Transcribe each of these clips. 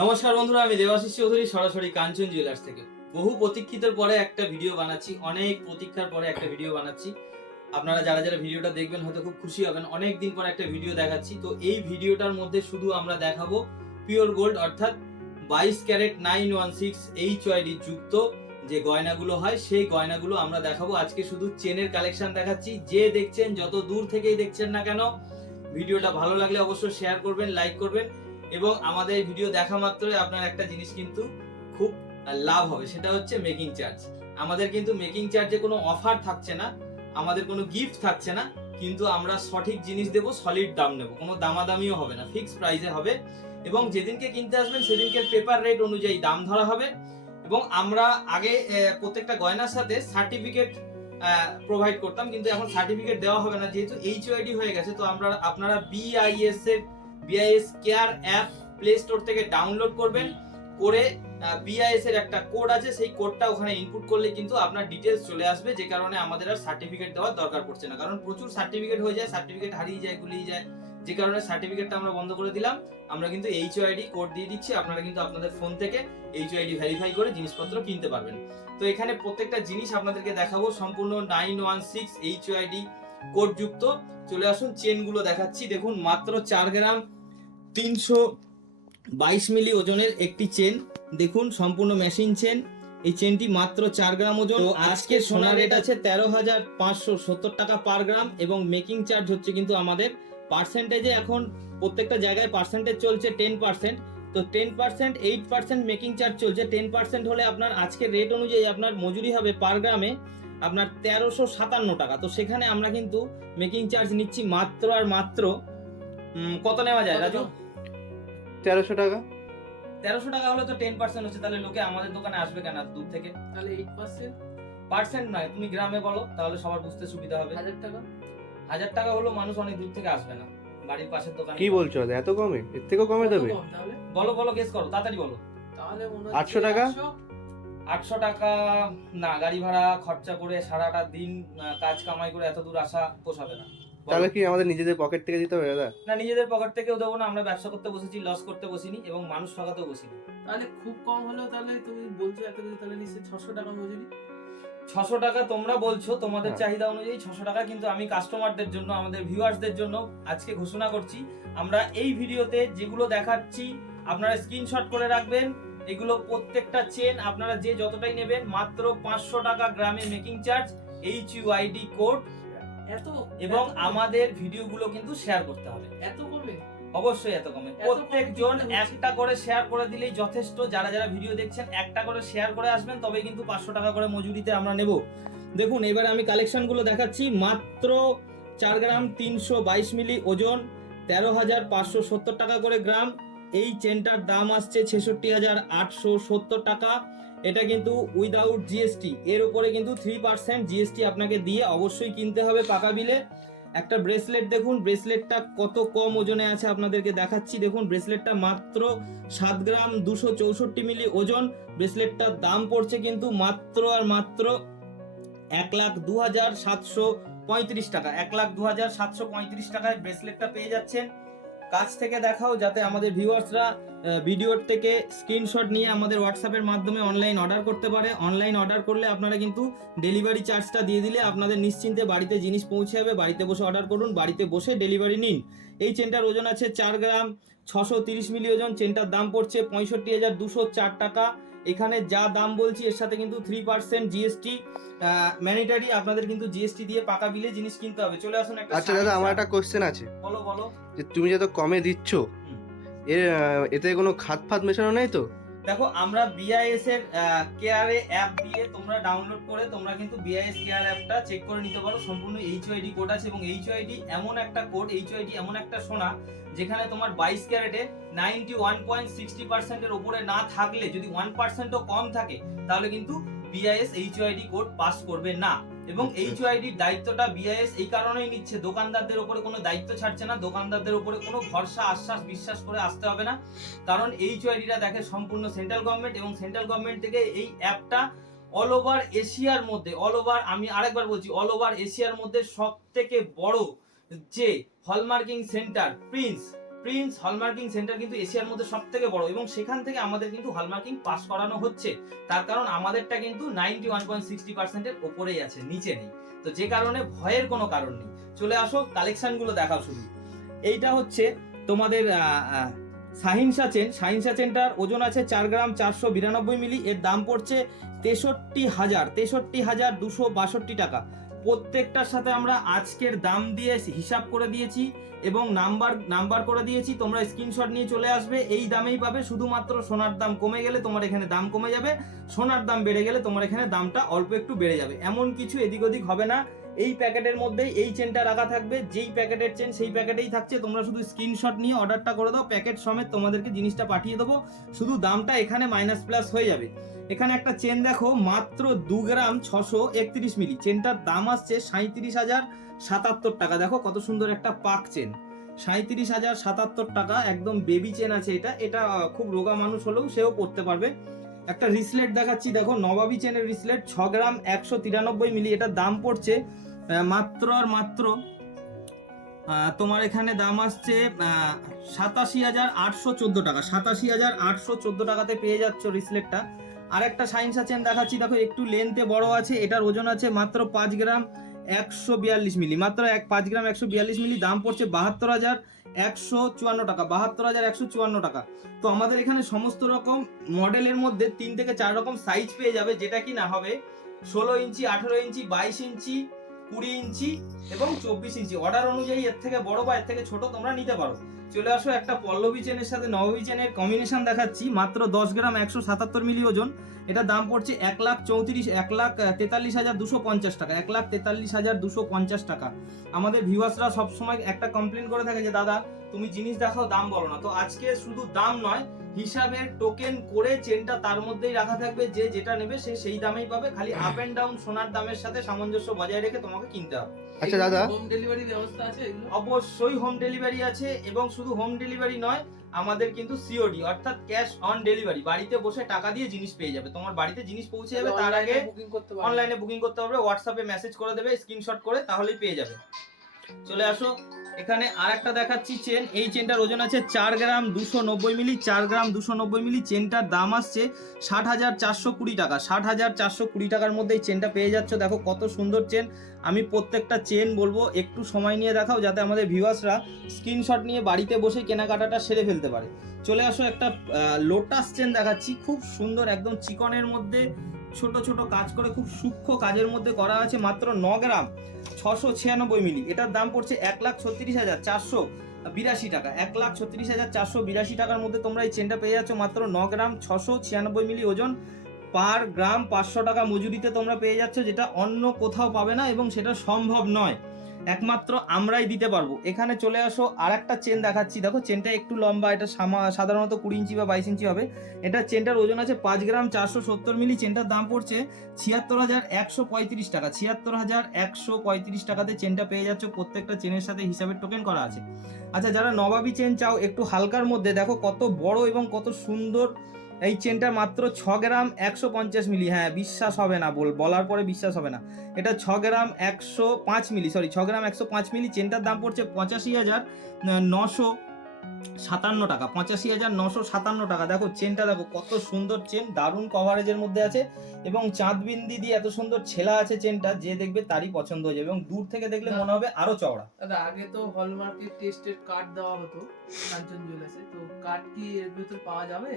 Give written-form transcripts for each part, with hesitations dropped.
নমস্কার বন্ধুরা, আমি দেবাশিস চৌধুরী সরাসরি কাঞ্চন জুয়েলার্স থেকে। বহু প্রতীক্ষিতের পরে একটা ভিডিও বানাচ্ছি, অনেক প্রতীক্ষার পরে একটা ভিডিও বানাচ্ছি। আপনারা যারা যারা ভিডিওটা দেখবেন হয়তো খুব খুশি হবেন, অনেক দিন পর একটা ভিডিও দেখাচ্ছি। তো এই ভিডিওটার মধ্যে শুধু আমরা দেখাবো পিওর গোল্ড অর্থাৎ 22 ক্যারেট 916 HYD যুক্ত যে গয়নাগুলো হয়, সেই গয়নাগুলো আমরা দেখাবো। আজকে শুধু চেনের কালেকশন দেখাচ্ছি। যে দেখছেন, যত দূর থেকেই দেখছেন না কেন, ভিডিওটা ভালো লাগলে অবশ্যই শেয়ার করবেন, লাইক করবেন এবং আমাদের ভিডিও দেখা মাত্রই আপনার একটা জিনিস কিন্তু খুব লাভ হবে, সেটা হচ্ছে মেকিং চার্জ। আমাদের কিন্তু মেকিং চার্জে কোনো অফার থাকছে না, আমাদের কোনো গিফট থাকছে না, কিন্তু আমরা সঠিক জিনিস দেব, সলিড দাম নেব, কোনো দামাদামিও হবে না, ফিক্সড প্রাইসে হবে। এবং যেদিনকে কিনতে আসবেন সেদিনকে পেপার রেট অনুযায়ী দাম ধরা হবে। এবং আমরা আগে প্রত্যেকটা গয়নার সাথে সার্টিফিকেট প্রোভাইড করতাম, কিন্তু এখন সার্টিফিকেট দেওয়া হবে না, যেহেতু HYD হয়ে গেছে। তো আপনারা BIS care app play store থেকে ডাউনলোড করবেন, করে BIS এর একটা কোড আছে, সেই কোডটা ওখানে ইনপুট করলে কিন্তু আপনার ডিটেলস চলে আসবে, যে কারণে আমাদের আর সার্টিফিকেট দেওয়ার দরকার পড়ছে না। কারণ প্রচুর সার্টিফিকেট হয়ে যায়, সার্টিফিকেট হারিয়ে যায়, গুলিয়ে যায়, যে কারণে সার্টিফিকেটটা আমরা বন্ধ করে দিলাম। আমরা কিন্তু HYD কোড দিয়ে দিচ্ছি, আপনারা কিন্তু আপনাদের ফোন থেকে HYD ভেরিফাই করে জিনিসপত্র কিনতে পারবেন। তো এখানে প্রত্যেকটা জিনিস আপনাদেরকে দেখাবো সম্পূর্ণ 916 HYD কোড যুক্ত। চলে আসুন, চেনগুলো দেখাচ্ছি। দেখুন, মাত্র 4 গ্রাম 322 মিলি ওজনের একটি চেন। দেখুন, সম্পূর্ণ মেশিন চেন। এই চেনটি মাত্র 4 গ্রাম ওজন। আজকে সোনা রেট আছে 13,570 টাকা পার গ্রাম, এবং মেকিং চার্জ হচ্ছে কিন্তু আমাদের পার্সেন্টেজে, এখন প্রত্যেকটা জায়গায় পার্সেন্টেজ চলছে 10%। তো 10%, 8% মেকিং চার্জ চলছে। 10% হলে আপনার আজকের রেট অনুযায়ী আপনার মজুরি হবে পার গ্রামে আপনার 1357 টাকা। তো সেখানে আমরা কিন্তু মেকিং চার্জ নিচ্ছি মাত্র আর মাত্র কত নেওয়া যায় রাজু? 1300 টাকা। 1300 টাকা হলে তো 10% হচ্ছে, তাহলে লোকে আমাদের দোকানে আসবে কেন দূর থেকে? তাহলে 8% পার্সেন্ট নয়, তুমি গ্রামে বলো, তাহলে সবার বুঝতে সুবিধা হবে। 1000 টাকা। 1000 টাকা হলো মানুষ অনেক দূর থেকে আসবে না, বাড়ির পাশের দোকানে। কি বলছো দাদা, এত কমে? এর থেকেও কমে দেবে? কত কম তাহলে? বলো গেস করো, তাড়াতাড়ি বলো। তাহলে মনে 800 টাকা? 800 টাকা না, গাড়ি ভাড়া খরচা করে সারাটা দিন কাজ কামাই করে এত দূর আসা পোষাবে না। তাহলে কি আমাদের নিজেদের পকেট থেকে দিতে হবে দাদা? না, নিজেদের পকেট থেকেও দেবো না, আমরা ব্যবসা করতে বসেছি, লস করতে বসিনি এবং মানুষ ঠকাতেও বসিনি। তাহলে খুব কম হলেও তাহলে তুমি বলছো এত কিছু, তাহলে নিশ্চয়ই 600 টাকা মজুরি। 600 টাকা তোমরা বলছো তোমাদের হ্যাঁ। চাহিদা অনুযায়ী 600 টাকা, কিন্তু আমি কাস্টমারদের জন্য, আমাদের ভিউয়ার্সদের জন্য আজকে ঘোষণা করছি, আমরা এই ভিডিওতে যেগুলো দেখাচ্ছি আপনারা স্ক্রিনশট করে রাখবেন। এগুলো প্রত্যেকটা চেন আপনারা যে যতটাই নেবেন মাত্র 500 টাকা গ্রামে মেকিং চার্জ, HYD কোড, এত এবং আমাদের ভিডিওগুলো কিন্তু শেয়ার করতে হবে। এত কমে? অবশ্যই এত কমে। প্রত্যেকজন একটা করে শেয়ার করে দিলেই যথেষ্ট। যারা যারা ভিডিও দেখছেন একটা করে শেয়ার করে আসবেন, তবেই কিন্তু 500 টাকা করে মজুরিতে আমরা নেব। দেখুন, এবারে আমি কালেকশনগুলো দেখাচ্ছি। মাত্র 4 গ্রাম 322 মিলি ওজন, 13,570 টাকা করে গ্রাম। এই চেনটার দাম আসছে 66,870 টাকা। এটা কিন্তু উইদাউট জিএসটি, এর উপরে কিন্তু 3% জিএসটি আপনাকে দিয়ে অবশ্যই কিনতে হবে পাকা বিলে। একটা ব্রেসলেট দেখুন, ব্রেসলেটটা কত কম ওজনে আছে আপনাদেরকে দেখাচ্ছি। দেখুন, ব্রেসলেটটা মাত্র 7 গ্রাম 264 মিলি ওজন। ব্রেসলেটটার দাম পড়ছে কিন্তু মাত্র আর মাত্র 1,02,735 টাকা। 1,02,735 টাকায় ব্রেসলেটটা পেয়ে যাচ্ছেন। কাছ থেকে দেখাও, যাতে আমাদের ভিউয়ার্সরা ভিডিওর থেকে স্ক্রিনশট নিয়ে আমাদের হোয়াটসঅ্যাপের মাধ্যমে অনলাইন অর্ডার করতে পারে। অনলাইন অর্ডার করলে আপনারা কিন্তু ডেলিভারি চার্জটা দিয়ে দিলে আপনাদের নিশ্চিন্তে বাড়িতে জিনিস পৌঁছে যাবে। বাড়িতে বসে অর্ডার করুন, বাড়িতে বসে ডেলিভারি নিন। এই চেনটার ওজন আছে 4 গ্রাম 630 মিলি ওজন। চেনটার দাম পড়ছে 65,204 টাকা। এখানে যা দাম বলছি এর সাথে কিন্তু 3% জিএসটি ম্যান্ডেটরি, আপনাদের কিন্তু জিএসটি দিয়ে পাকা বিলে জিনিস কিনতে হবে। চলে আসুন একটা। আচ্ছা দাদা, আমার একটা কোশ্চেন আছে। বলো। যে তুমি যত কমে দিচ্ছ, এতে কোনো খাত মেশানো নেই তো? দেখো, আমরা BIS এর কেয়ারে অ্যাপ দিয়ে তোমরা ডাউনলোড করে তোমরা কিন্তু BIS কেয়ার অ্যাপটা চেক করে নিতে পারো। সম্পূর্ণ HYD কোড আছে, এবং HYD এমন একটা কোড, HYD এমন একটা সোনা যেখানে তোমার 22 ক্যারেটে 91.60% এর উপরে না থাকলে, যদি 1%ও কম থাকে, তাহলে কিন্তু BIS HYD কোড পাস করবে না। এবং HYD দায়িত্বটা BIS এই কারণেই নিচ্ছে, দোকানদারদের উপরে কোনো দায়িত্ব ছাড়ছে না, দোকানদারদের উপরে কোনো ভরসা আশ্বাস বিশ্বাস করে আসতে হবে না। কারণ HYDটা দেখে সম্পূর্ণ সেন্ট্রাল গভর্নমেন্ট, এবং সেন্ট্রাল গভর্নমেন্ট থেকে এই অ্যাপটা অল ওভার এশিয়ার মধ্যে, আমি আরেকবার বলছি, অল ওভার এশিয়ার মধ্যে সব থেকে বড় যে hallmarking centre Prince, Prince hallmarking centre কিন্তু এশিয়ার মধ্যে সব থেকে বড়, এবং সেখান থেকে আমাদের কিন্তু হলমার্কিং পাস করানো হচ্ছে। তার কারণ আমাদেরটা কিন্তু 91.60% এর উপরেই আছে, নিচে নেই। তো যে কারণে ভয়ের কোনো কারণ নেই। চলে আসো, কালেকশন গুলো দেখাও শুধু। এইটা হচ্ছে তোমাদের শাহিনশা চেন। শাহিনশা চেনটার ওজন আছে 4 গ্রাম 492 মিলি। এর দাম পড়ছে 63,262 টাকা। প্রত্যেকটার সাথে আমরা আজকের দাম দিয়ে হিসাব করে দিয়েছি এবং নাম্বার করে দিয়েছি। তোমরা স্ক্রিনশট নিয়ে চলে আসবে, এই দামেই পাবে। শুধুমাত্র সোনার দাম কমে গেলে তোমার এখানে দাম কমে যাবে, সোনার দাম বেড়ে গেলে তোমার এখানে দামটা অল্প একটু বেড়ে যাবে। এমন কিছু এদিক ওদিক হবে না। এই প্যাকেটের মধ্যেই এই চেনটা রাখা থাকবে, যেই প্যাকেটের চেন সেই প্যাকেটেই থাকছে। তোমরা শুধু স্ক্রিনশট নিয়ে অর্ডারটা করে দাও, প্যাকেট সমেত তোমাদেরকে জিনিসটা পাঠিয়ে দেবো। শুধু দামটা এখানে মাইনাস প্লাস হয়ে যাবে। এখানে একটা চেন দেখো, মাত্র 2 গ্রাম 631 মিলি। চেনটার দাম আসছে 37,077 টাকা। দেখো কত সুন্দর একটা পাক চেন, 37,077 টাকা। একদম বেবি চেন আছে এটা। এটা খুব রোগা মানুষ হলেও সেও পড়তে পারবে। একটা রিসলেট দেখাচ্ছি, দেখো নবাবী চেনের রিসলেট, 6 গ্রাম 193 মিলি। এটার দাম পড়ছে মাত্র আর মাত্র তোমার এখানে দাম আসছে 87,814 টাকা। 87,814 টাকাতে পেয়ে যাচ্ছ রিসলেটটা। আর একটা শাহিনশা চেন দেখাচ্ছি, দেখো একটু লেন্থে বড় আছে। এটার ওজন আছে মাত্র 5 গ্রাম 142 মিলি। মাত্র 5 গ্রাম 142 মিলি। দাম পড়ছে 72,154 টাকা। 72,154 টাকা। তো আমাদের এখানে সমস্ত রকম মডেলের মধ্যে 3 থেকে 4 রকম সাইজ পেয়ে যাবে, যেটা কি না হবে 16 ইঞ্চি, 18 ইঞ্চি, 22 ইঞ্চি, 20 ইঞ্চি এবং 24 ইঞ্চি। অর্ডার অনুযায়ী এর থেকে বড় বা এর থেকে ছোট তোমরা নিতে পারো। চলে আসো, একটা পল্লবী চেনের সাথে নবাবী চেনের কম্বিনেশন দেখাচ্ছি। মাত্র 10 গ্রাম 177 মিলি ওজন। এটার দাম পড়ছে 1,43,250 টাকা। 1,43,250 টাকা। আমাদের ভিউয়ার্সরা সবসময় একটা কমপ্লেন করে থাকে যে দাদা তুমি জিনিস দেখাও, দাম বলো না। তো আজকে শুধু দাম নয়, হিসাবের টোকেন করে চেনটা তার মধ্যেই রাখা থাকবে। যে যেটা নেবে সে সেই দামেই পাবে। খালি আপ এন্ড ডাউন সোনার দামের সাথে সামঞ্জস্য বজায় রেখে তোমাকে কিনতে হবে। আচ্ছা দাদা, হোম ডেলিভারি ব্যবস্থা আছে এগুলো? অবশ্যই হোম ডেলিভারি আছে, এবং শুধু হোম ডেলিভারি নয়, আমাদের কিন্তু সিওডি অর্থাৎ ক্যাশ অন ডেলিভারি। বাড়িতে বসে টাকা দিয়ে জিনিস পেয়ে যাবে, তোমার বাড়িতে জিনিস পৌঁছে যাবে। তার আগে বুকিং করতে পারবে, অনলাইনে বুকিং করতে পারবে, হোয়াটসঅ্যাপে মেসেজ করে দেবে স্ক্রিনশট করে, তাহলেই পেয়ে যাবে। চলে আসো, এখানে আরেকটা দেখাচ্ছি চেন। এই চেনটার ওজন আছে 4 গ্রাম 290 মিলি। 4 গ্রাম 290 মিলি। চেনটার দাম আসছে 60,420 টাকা। 60,420 টাকার মধ্যে এই চেনটা পেয়ে যাচ্ছ। দেখো কত সুন্দর চেন। আমি প্রত্যেকটা চেন বলবো একটু সময় নিয়ে দেখাও, যাতে আমাদের ভিউয়ার্সরা স্ক্রিনশট নিয়ে বাড়িতে বসে কেনাকাটাটা সেরে ফেলতে পারে। চলে আসো, একটা লোটাস চেন দেখাচ্ছি, খুব সুন্দর, একদম চিকনের মধ্যে ছোট ছোট কাজ করে, খুব সূক্ষ্ম কাজের মধ্যে করা আছে। মাত্র 9 গ্রাম 696 মিলি। এটার দাম পড়ছে 1,36,482 টাকা। 1,36,482 টাকার মধ্যে তোমরা এই চেনটা পেয়ে যাচ্ছ। মাত্র 9 গ্রাম 696 মিলি ওজন। পার গ্রাম 500 টাকা মজুরিতে তোমরা পেয়ে যাচ্ছ, যেটা অন্য কোথাও পাবে না এবং সেটা সম্ভব নয়, একমাত্র আমরাই দিতে পারবো। এখানে চলে আসো, আর একটা চেন দেখাচ্ছি। দেখো চেনটা একটু লম্বা, এটা সাধারণত 20 ইঞ্চি বা 22 ইঞ্চি হবে। এটা চেনটার ওজন আছে 5 গ্রাম 470 মিলি। চেনটার দাম পড়ছে 76,135 টাকা। 76,135 টাকাতে চেনটা পেয়ে যাচ্ছ। প্রত্যেকটা চেনের সাথে হিসাবের টোকেন করা আছে। আচ্ছা, যারা নবাবী চেন চাও একটু হালকার মধ্যে, দেখো কত বড় এবং কত সুন্দর এই চেনটা। মাত্র 6 গ্রাম 150 মিলি। হ্যাঁ, বিশ্বাস হবে না, বলার পরে বিশ্বাস হবে না। এটা 6 গ্রাম 105 মিলি, 6 গ্রাম 105 মিলি। চেনটার দাম পড়ছে 85,957 টাকা। 85,957 টাকা। দেখো চেনটা, দেখো কত সুন্দর চেন, দারুণ কভারেজের মধ্যে আছে এবং চাঁদবিন্দি দিয়ে এত সুন্দর ছেলা আছে চেনটা, যে দেখবে তারই পছন্দ হয়ে যাবে এবং দূর থেকে দেখলে মনে হবে আরো চওড়া। দাদা আগে তো হলমার্কের টেস্টেড কার্ড দেওয়া হতো কাঞ্চন জুয়েলার্সে, তো কার্ড কি এর ভিতর পাওয়া যাবে?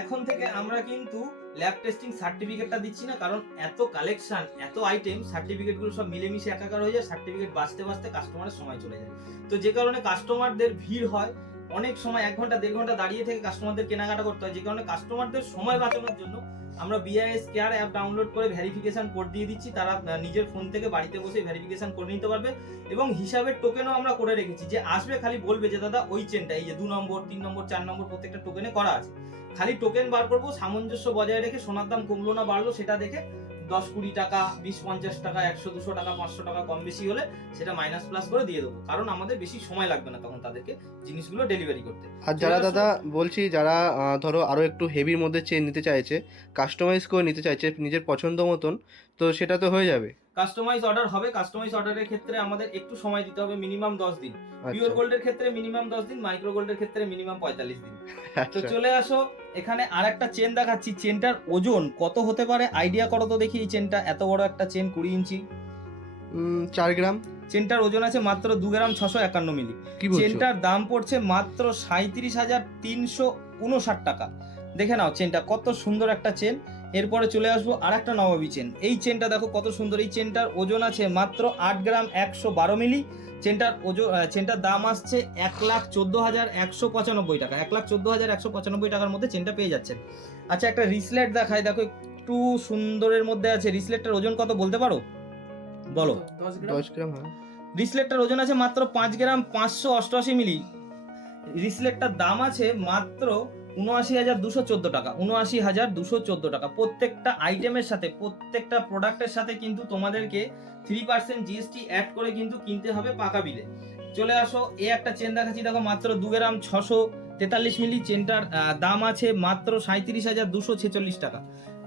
এখন থেকে আমরা কিন্তু ল্যাব টেস্টিং সার্টিফিকেটটা দিচ্ছি না, কারণ এত কালেকশন, এত আইটেম, সার্টিফিকেটগুলো সব মিলেমিশে একাকার হয়ে যায়। সার্টিফিকেট বাঁচতে বাঁচতে কাস্টমারের সময় চলে যায়। তো যে কারণে কাস্টমারদের ভিড় হয়, অনেক সময় 1 ঘন্টা 1.5 ঘন্টা দাঁড়িয়ে থেকে কাস্টমারদের কেনাকাটা করতে হয়। যে কারণে কাস্টমারদের সময় বাঁচানোর জন্য আমরা বিআইএস কেয়ার অ্যাপ ডাউনলোড করে ভেরিফিকেশন কোড দিয়ে দিচ্ছি। তারা নিজের ফোন থেকে বাড়িতে বসে ভেরিফিকেশন করে নিতে পারবে এবং হিসাবের টোকেনও আমরা করে রেখেছি। যে আসবে খালি বলবে যে দাদা ওই চেনটা, এই যে 2 নম্বর 3 নম্বর 4 নম্বর প্রত্যেকটা টোকেনে করা আছে। খালি টোকেন বার করবো, সামঞ্জস্য বজায় রেখে, সোনার দাম কমলো না বাড়লো সেটা দেখে 10-20 টাকা, 20-50 টাকা, 100-200 টাকা, 500 টাকা কম বেশি হলে সেটা মাইনাস প্লাস করে দিয়ে দেবো, কারণ আমাদের বেশি সময় লাগবে না তখন তাদেরকে জিনিসগুলো ডেলিভারি করতে। আর যারা দাদা বলছি, যারা ধরো আরো একটু হেভির মধ্যে চেন নিতে চাইছে, কাস্টমাইজ করে নিতে চাইছে নিজের পছন্দ মতন, তো সেটা তো হয়ে যাবে। কাস্টমাইজ অর্ডার হবে। কাস্টমাইজ অর্ডারের ক্ষেত্রে আমাদের একটু সময় দিতে হবে, মিনিমাম 10 দিন। পিওর গোল্ডের ক্ষেত্রে মিনিমাম 10 দিন, মাইক্রো গোল্ডের ক্ষেত্রে মিনিমাম 45 দিন। তো চলে আসো, এখানে আরেকটা চেন দেখাচ্ছি। চেনটার ওজন কত হতে পারে আইডিয়া করো তো দেখি। এই চেনটা এত বড় একটা চেন, 20 ইঞ্চি, 4 গ্রাম। চেনটার ওজন আছে মাত্র 2 গ্রাম 651 মিলি। চেনটার দাম পড়ছে মাত্র 37,359 টাকা। দেখে নাও চেনটা কত সুন্দর একটা চেন। এরপরে চলে আসবো আর একটা নবাবী চেন। এই চেনটা দেখো কত সুন্দর। এই চেনটার ওজন আছে মাত্র 8 গ্রাম 112 মিলি। চেনটার দাম আসছে 1,14,195 টাকা। 1,14,195 টাকার মধ্যে চেনটা পেয়ে যাচ্ছেন। আচ্ছা, একটা রিসলেট দেখায়, দেখো একটু সুন্দরের মধ্যে আছে। রিসলেটটার ওজন কত বলতে পারো? বলো। 10 গ্রাম। হ্যাঁ, রিসলেটটার ওজন আছে মাত্র 5 গ্রাম 588 মিলি। রিসলেটটার দাম আছে মাত্র ৭৯,২১৪ টাকা। ৭৯,২১৪ টাকা। প্রত্যেকটা আইটেমের সাথে, প্রত্যেকটা প্রোডাক্টের সাথে কিন্তু তোমাদেরকে 3% জিএসটি অ্যাড করে কিন্তু কিনতে হবে পাকা বিলে। চলে আসো, একটা চেন দেখাচ্ছি, দেখো মাত্র 2 গ্রাম 643 মিলি। চেনটার দাম আছে মাত্র ৩৭,২৪৬ টাকা।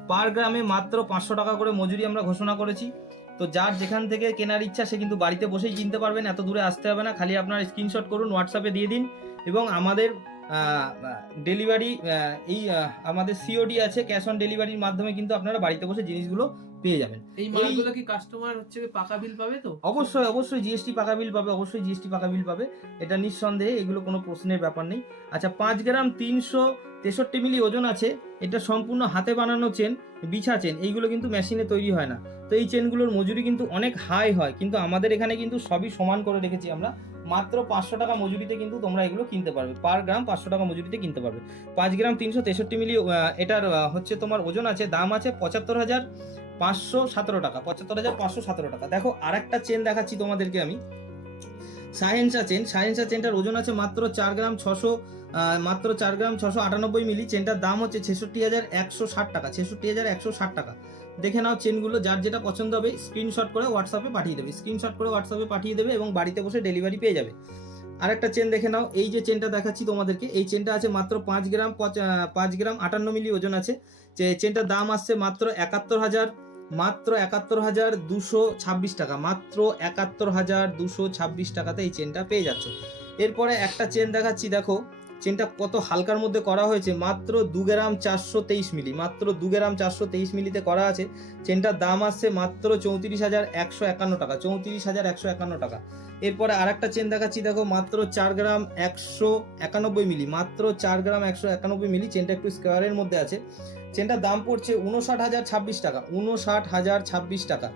পার গ্রামে মাত্র 500 টাকা করে মজুরি আমরা ঘোষণা করেছি। তো যার যেখান থেকে কেনার ইচ্ছা সে কিন্তু বাড়িতে বসেই কিনতে পারবেন, এত দূরে আসতে হবে না। খালি আপনার স্ক্রিনশট করুন, হোয়াটসঅ্যাপে দিয়ে দিন, এবং আমাদের ডেলিভারি আমাদের সিওডি আছে, ক্যাশ অন ডেলিভারির মাধ্যমে কিন্তু আপনারা বাড়িতে বসে জিনিসগুলো পেয়ে যাবেন। এই মালগুলো কি কাস্টমার হচ্ছে পাকা বিল পাবে তো? অবশ্যই অবশ্যই জিএসটি পাকা বিল পাবে, অবশ্যই জিএসটি পাকা বিল পাবে, এটা নিঃসন্দেহে, এগুলো কোনো প্রশ্নের ব্যাপার নেই। আচ্ছা, 5 গ্রাম 363 মিলি ওজন আছে। এটা সম্পূর্ণ হাতে বানানো চেন, বিছা চেন, এইগুলো কিন্তু মেশিনে তৈরি হয় না। তো এই চেনগুলোর মজুরি কিন্তু অনেক হাই হয়, কিন্তু আমাদের এখানে কিন্তু সবই সমান করে রেখেছি আমরা। মাত্র 500 টাকা মজুরিতে কিন্তু তোমরা এগুলো কিনতে পারবে। পার গ্রাম 500 টাকা মজুরিতে কিনতে পারবে। 5 গ্রাম 363 মিলি এটার হচ্ছে তোমার ওজন আছে, দাম আছে ৭৫,৫১৭ টাকা। ৭৫,৫১৭ টাকা। দেখো আরেকটা চেন দেখাচ্ছি তোমাদেরকে আমি, সাহেন্সা চেন। সাহেন্সা চেনটার ওজন আছে মাত্র 4 গ্রাম 698 মিলি। চেনটার দাম হচ্ছে ৬৬,১৬০ টাকা। ৬৬,১৬০ টাকা। দেখে নাও চেনগুলো, যার যেটা পছন্দ হবে স্ক্রিনশট করে হোয়াটসঅ্যাপে পাঠিয়ে দেবে। স্ক্রিনশট করে হোয়াটসঅ্যাপে পাঠিয়ে দেবে এবং বাড়িতে বসে ডেলিভারি পেয়ে যাবে। আরেকটা চেন দেখে নাও, এই যে চেনটা দেখাচ্ছি তোমাদেরকে, এই চেনটা আছে মাত্র 5 গ্রাম 58 মিলি ওজন আছে। চেনটার দাম আসছে মাত্র ৭১,২26 টাকা। মাত্র ৭১,২26 টাকাতে এই চেনটা পেয়ে যাচ্ছ। এরপরে একটা চেন দেখাচ্ছি, দেখো চেনটা কত হালকার মধ্যে করা হয়েছে। মাত্র 2 গ্রাম 423 মিলি। মাত্র 2 গ্রাম 423 মিলিতে করা আছে। চেনটার দাম আসছে মাত্র ৩৪,১৫১ টাকা। ৩৪,১৫১ টাকা। এরপরে আরেকটা চেন দেখাচ্ছি, দেখো মাত্র 4 গ্রাম 191 মিলি। মাত্র 4 গ্রাম 191 মিলি। চেনটা একটু স্কোয়ারের মধ্যে আছে। চেনটার দাম পড়ছে ৫৯,০২৬ টাকা। ৫৯,০২৬ টাকা।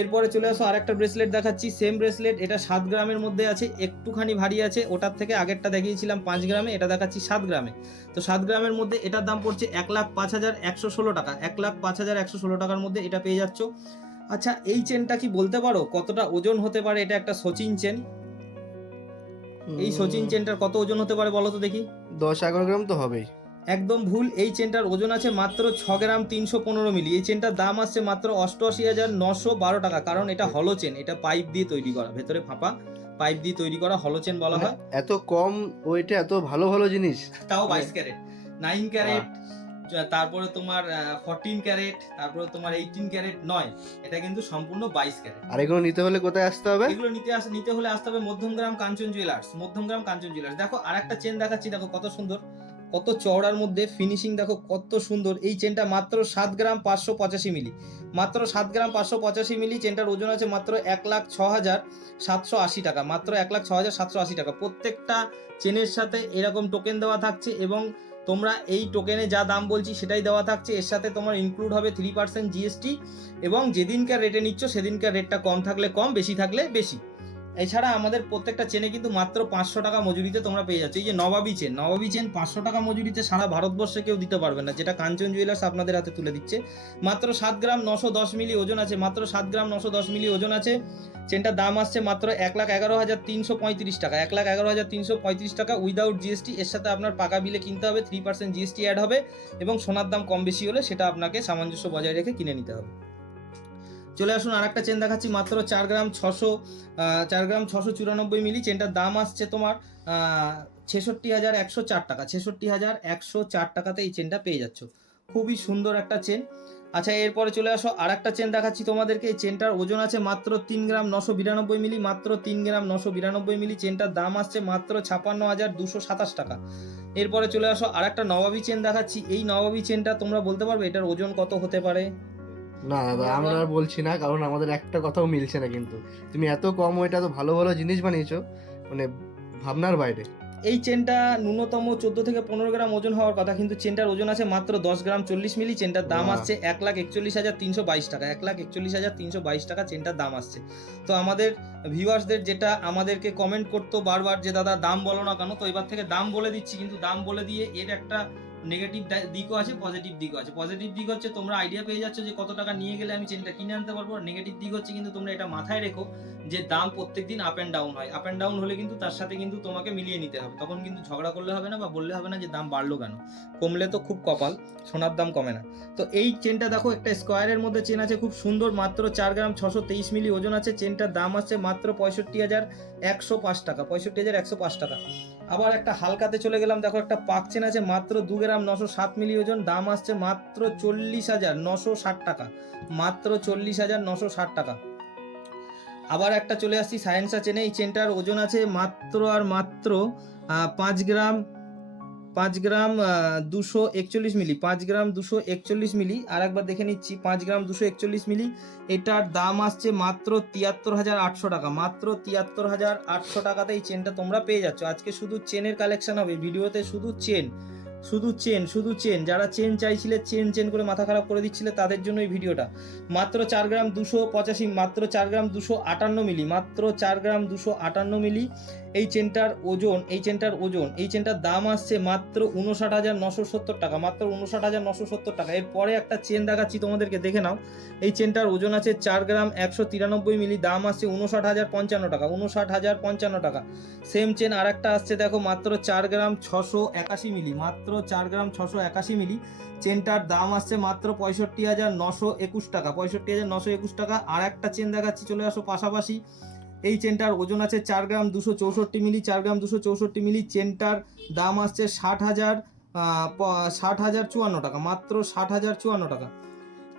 এরপরে চলে আসো, আরেকটা ব্রেসলেট দেখাচ্ছি, সেম ব্রেসলেট। এটা 7 গ্রামের মধ্যে আছে, একটুখানি ভারী আছে। ওটার থেকে আগেরটা দেখিয়েছিলাম 5 গ্রামে, এটা দেখাচ্ছি 7 গ্রামে। তো 7 গ্রামের মধ্যে এটার দাম পড়ছে ১,০৫,১১৬ টাকা। ১,০৫,১১৬ টাকার মধ্যে এটা পেয়ে যাচ্ছ। আচ্ছা, এই চেনটা কি বলতে পারো কতটা ওজন হতে পারে? এটা একটা সচিন চেন। এই সচিন চেনটার কত ওজন হতে পারে বলো তো দেখি? 10-11 গ্রাম তো হবেই। একদম ভুল। এই চেনটার ওজন আছে মাত্র 6 গ্রাম 315 মিলি। এই চেনটার দাম আসছে মাত্র ৮৮,৯১২ টাকা। কারণ এটা হলো চেন, এটা পাইপ দিয়ে তৈরি করা, ভেতরে ফাঁপা পাইপ দিয়ে তৈরি করা হলো চেন বলা হয়। এত কম ওয়েটে এত ভালো ভালো জিনিস, তাও 22 ক্যারেট, 9 ক্যারেট, তারপরে তোমার 14 ক্যারেট, তারপরে তোমার 18 ক্যারেট নয়, এটা কিন্তু সম্পূর্ণ 22 ক্যারেট। আর এগুলো নিতে হলে কোথায় আসতে হবে? এগুলো নিতে হলে আসতে হবে মধ্যমগ্রাম কাঞ্চন জুয়েলার্স। মধ্যমগ্রাম কাঞ্চন জুয়েলার্স। দেখো আরেকটা চেন দেখাচ্ছি, দেখো কত সুন্দর, কত চওড়ার মধ্যে ফিনিশিং দেখো কত সুন্দর। এই চেনটা মাত্র 7 গ্রাম 585 মিলি। মাত্র 7 গ্রাম 585 মিলি। চেনটার ওজন আছে মাত্র 1,06,780 টাকা। মাত্র 1,06,780 টাকা। প্রত্যেকটা চেনের সাথে এরকম টোকেন দেওয়া থাকছে, এবং তোমরা এই টোকেনে যা দাম বলছি সেটাই দেওয়া থাকছে। এর সাথে তোমার ইনক্লুড হবে 3% জিএসটি, এবং যেদিনকার রেটে নিচ্ছ সেদিনকার রেটটা কম থাকলে কম, বেশি থাকলে বেশি। এছাড়া আমাদের প্রত্যেকটা চেনে কিন্তু মাত্র 500 টাকা মজুরিতে তোমরা পেয়ে যাচ্ছ। এই যে নবাবী চেন, 500 টাকা মজুরিতে সারা ভারতবর্ষে কেউ দিতে পারবে না, যেটা কাঞ্চন জুয়েলার্স আপনাদের হাতে তুলে দিচ্ছে। মাত্র 7 গ্রাম 910 মিলি ওজন আছে। মাত্র 7 গ্রাম 910 মিলি ওজন আছে। চেনটার দাম আসছে মাত্র 1,11,335 টাকা। 1,11,335 টাকা উইদাউট জিএসটি। এর সাথে আপনার পাকা বিলে কিনতে হবে, 3% জিএসটি অ্যাড হবে, এবং সোনার দাম কম বেশি হলে সেটা আপনাকে সামঞ্জস্য বজায় রেখে কিনে নিতে হবে। চলে আসুন আর একটা চেন দেখাচ্ছি মাত্র 4 গ্রাম 694 মিলি। চেনটার দাম আসছে তোমার 66,104 টাকা। 66,104 টাকাতে এই চেনটা পেয়ে যাচ্ছ। খুবই সুন্দর একটা চেন। আচ্ছা, এরপরে চলে আসো আর একটা চেন দেখাচ্ছি তোমাদেরকে। এই চেনটার ওজন আছে মাত্র 3 গ্রাম 992 মিলি, মাত্র 3 গ্রাম 992 মিলি। চেনটার দাম আসছে মাত্র 56,227 টাকা। এরপরে চলে আসো আর একটা নবাবী চেন দেখাচ্ছি। এই নবাবী চেনটা তোমরা বলতে পারবে এটার ওজন কত হতে পারে? না দাদা, আমরা আর বলছি না, কারণ আমাদের একটা কথাও মিলছে না। কিন্তু তুমি এত কম ওয়েটে এত ভালো ভালো জিনিস বানিয়েছো, মানে ভাবনার বাইরে। এই চেনটা ন্যূনতম 14 থেকে 15 গ্রাম ওজন হওয়ার কথা, কিন্তু চেনটার ওজন আছে মাত্র 10 গ্রাম 40 মিলি। চেনটার দাম বাহ। আসছে 1,41,322 টাকা। 1,41,322 টাকা চেনটার দাম আসছে। তো আমাদের ভিউয়ার্সদের যেটা আমাদেরকে কমেন্ট করতো বারবার যে দাদা দাম বলো না কেন, তো এবার থেকে দাম বলে দিচ্ছি। কিন্তু দাম বলে দিয়ে এর একটা নেগেটিভ দিকও আছে, পজিটিভ দিকও আছে। পজিটিভ দিক হচ্ছে তোমরা আইডিয়া পেয়ে যাচ্ছ যে কত টাকা নিয়ে গেলে আমি চেনটা কিনে আনতে পারবো। আর নেগেটিভ দিক হচ্ছে কিন্তু তোমরা এটা মাথায় রেখো যে দাম প্রত্যেকদিন আপ অ্যান্ড ডাউন হয়। আপ অ্যান্ড ডাউন হলে কিন্তু তার সাথে কিন্তু তোমাকে মিলিয়ে নিতে হবে। তখন কিন্তু ঝগড়া করলে হবে না বা বললে হবে না যে দাম বাড়লো কেন। কমলে তো খুব কপাল, সোনার দাম কমে না। তো এই চেনটা দেখো একটা স্কোয়ারের মধ্যে চেন আছে, খুব সুন্দর। মাত্র 4 গ্রাম 623 মিলি ওজন আছে। চেনটার দাম আছে মাত্র 65,105 টাকা। 65,105 টাকা। আবার একটা হালকাতে চলে গেলাম, দেখো একটা পাক চেন আছে মাত্র 2 গ্রাম 907 মিলি ওজন। দাম আসছে মাত্র 40,960 টাকা। মাত্র 40,960 টাকা। আবার একটা চলে আসছি সায়েন্সা চেনে। এই চেনটার ওজন আছে মাত্র আর মাত্র 5 গ্রাম 241 মিলি। 5 গ্রাম 241 মিলি। আর একবার দেখে নিচ্ছি, 5 গ্রাম 241 মিলি। এটার দাম আসছে মাত্র 73,800 টাকা। মাত্র 73,800 টাকাতে এই চেনটা তোমরা পেয়ে যাচ্ছ। আজকে শুধু চেনের কালেকশন হবে ভিডিওতে, শুধু চেন। যারা চেন চাইছিলে, চেন করে মাথা খারাপ করে দিচ্ছিলে, তাদের জন্য এই ভিডিওটা। মাত্র 4 গ্রাম 285, মাত্র 4 গ্রাম 258 মিলি। মাত্র 4 গ্রাম 258 মিলি এই চেনটার ওজন। এই চেনটার দাম আসছে মাত্র 59,970 টাকা। মাত্র 59,970 টাকা। এরপরে একটা চেন দেখাচ্ছি তোমাদেরকে, দেখে নাও। এই চেনটার ওজন আছে 4 গ্রাম 193 মিলি। দাম আসছে 59,055 টাকা। 59,055 টাকা। সেম চেন আর একটা আসছে দেখো, মাত্র 4 গ্রাম 681 মিলি। মাত্র 4 গ্রাম 681 মিলি। চেনটার দাম আসছে মাত্র 65,921 টাকা। 65,921 টাকা। আর একটা চেন দেখাচ্ছি, চলে আসো পাশাপাশি। এই চেনটার ওজন আছে 4 গ্রাম 264 মিলি। 4 গ্রাম 264 মিলি। চেনটার দাম আসছে 60,054 টাকা। মাত্র 60,054 টাকা।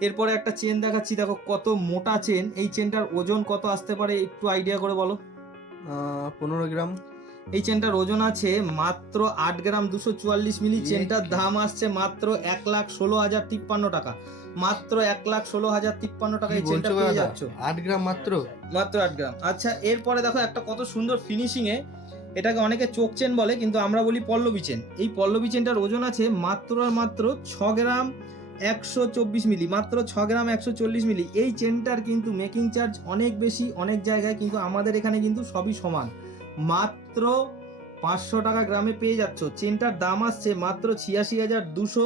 এরপরে একটা চেন দেখাচ্ছি, দেখো কত মোটা চেন। এই চেনটার ওজন কত আসতে পারে একটু আইডিয়া করে বলো। 15 গ্রাম। এই চেনটার ওজন আছে মাত্র 8 গ্রাম 244 মিলি। চেনটার দাম আসছে মাত্র 1,16,053 টাকা। মাত্র 1,16,053 টাকা এই চেনটা পেয়ে যাচ্ছ। 8 গ্রাম মাত্র 8 গ্রাম। আচ্ছা, এরপরে দেখো একটা কত সুন্দর ফিনিশিং এ, এটাকে অনেকে চোখ চেন বলে, কিন্তু আমরা বলি পল্লবী চেন। এই পল্লবী চেনটার ওজন আছে মাত্র আর মাত্র 6 গ্রাম 124 মিলি। মাত্র 6 গ্রাম 140 মিলি। এই চেনটার কিন্তু মেকিং চার্জ অনেক বেশি অনেক জায়গায়, কিন্তু আমাদের এখানে কিন্তু সবই সমান। মাত্র 500 টাকা গ্রামে পেয়ে যাচ্ছ। চেনটার দাম আসছে মাত্র 86,200।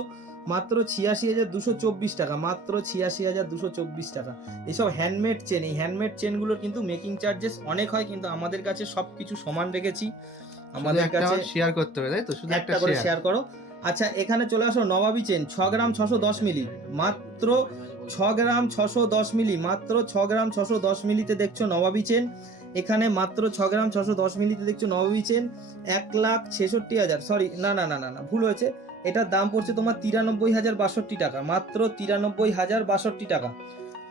মাত্র 86,224 টাকা। মাত্র 86,224 টাকা। এইসব হ্যান্ডমেড চেন, এই হ্যান্ডমেড চেনগুলোর কিন্তু মেকিং চার্জেস অনেক হয়, কিন্তু আমাদের কাছে সবকিছু সমান রেখেছি। আমাদের কাছে শেয়ার করতে হবে, তাই তো? শুধু একটা করে শেয়ার করো। আচ্ছা, এখানে চলে আসো নবাবী চেন 6 গ্রাম 610 মিলি। মাত্র 6 গ্রাম 610 মিলি। মাত্র 6 গ্রাম 610 মিলিতে দেখছো নবাবী চেন। এখানে মাত্র 6 গ্রাম 610 মিলিতে দেখছো নবাবী চেন। 1,66,000, সরি না, ভুল হয়েছে। এটার দাম পড়ছে তোমার 93,062 টাকা। মাত্র 93,062 টাকা।